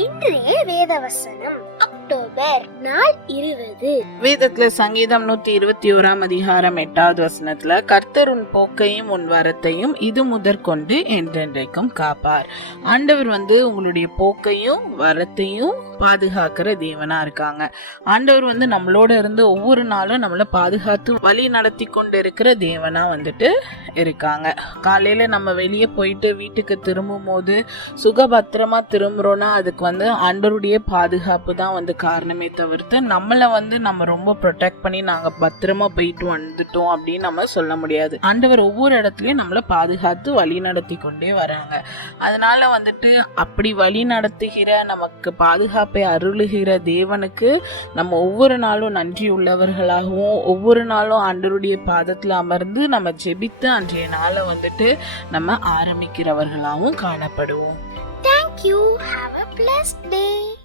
இன்றைய வேதவசனம் அக்டோபர் நாள் 20. வேதத்துல சங்கீதம் 121 அதிகாரம் 8வது வசனத்துல, கர்த்தர் உன் போக்கையும் உன் வரத்தையும் இது முதற்கொண்டு என்றென்றைக்கும் காப்பார். ஆண்டவர் உங்களுடைய போக்கையும் வரத்தையும் பாதுகாக்கிற தேவனா இருக்காங்க. ஆண்டவர் நம்மளோட இருந்து ஒவ்வொரு நாளும் நம்மள பாதுகாத்து வழி நடத்தி கொண்டு இருக்கிற தேவனா இருக்காங்க. காலையில நம்ம வெளியே போயிட்டு வீட்டுக்கு திரும்பும் போது சுகபத்திரமா திரும்புறோம்னா அதுக்கு ஆண்டவருடைய பாதுகாப்பு தான் காரணமே தவிர்த்து நம்மள நம்ம ரொம்ப ப்ரொடெக்ட் பண்ணி நாங்க பத்திரமா போயிட்டு வந்துட்டோம் அப்படின்னு நம்ம சொல்ல முடியாது. ஆண்டவர் ஒவ்வொரு இடத்துலயும் நம்மள பாதுகாத்து வழி நடத்தி கொண்டே வராங்க. அதனால அப்படி வழி நடத்துகிற நமக்கு பாதுகாப்பை அருளுகிற தேவனுக்கு நம்ம ஒவ்வொரு நாளும் நன்றி உள்ளவர்களாகவும் ஒவ்வொரு நாளும் ஆண்டவருடைய பாதத்துல அமர்ந்து நம்ம ஜெபித்து அன்றைய நாளை நம்ம ஆரம்பிக்கிறவர்களாகவும் காணப்படுவோம். Thank you. Have a blessed day.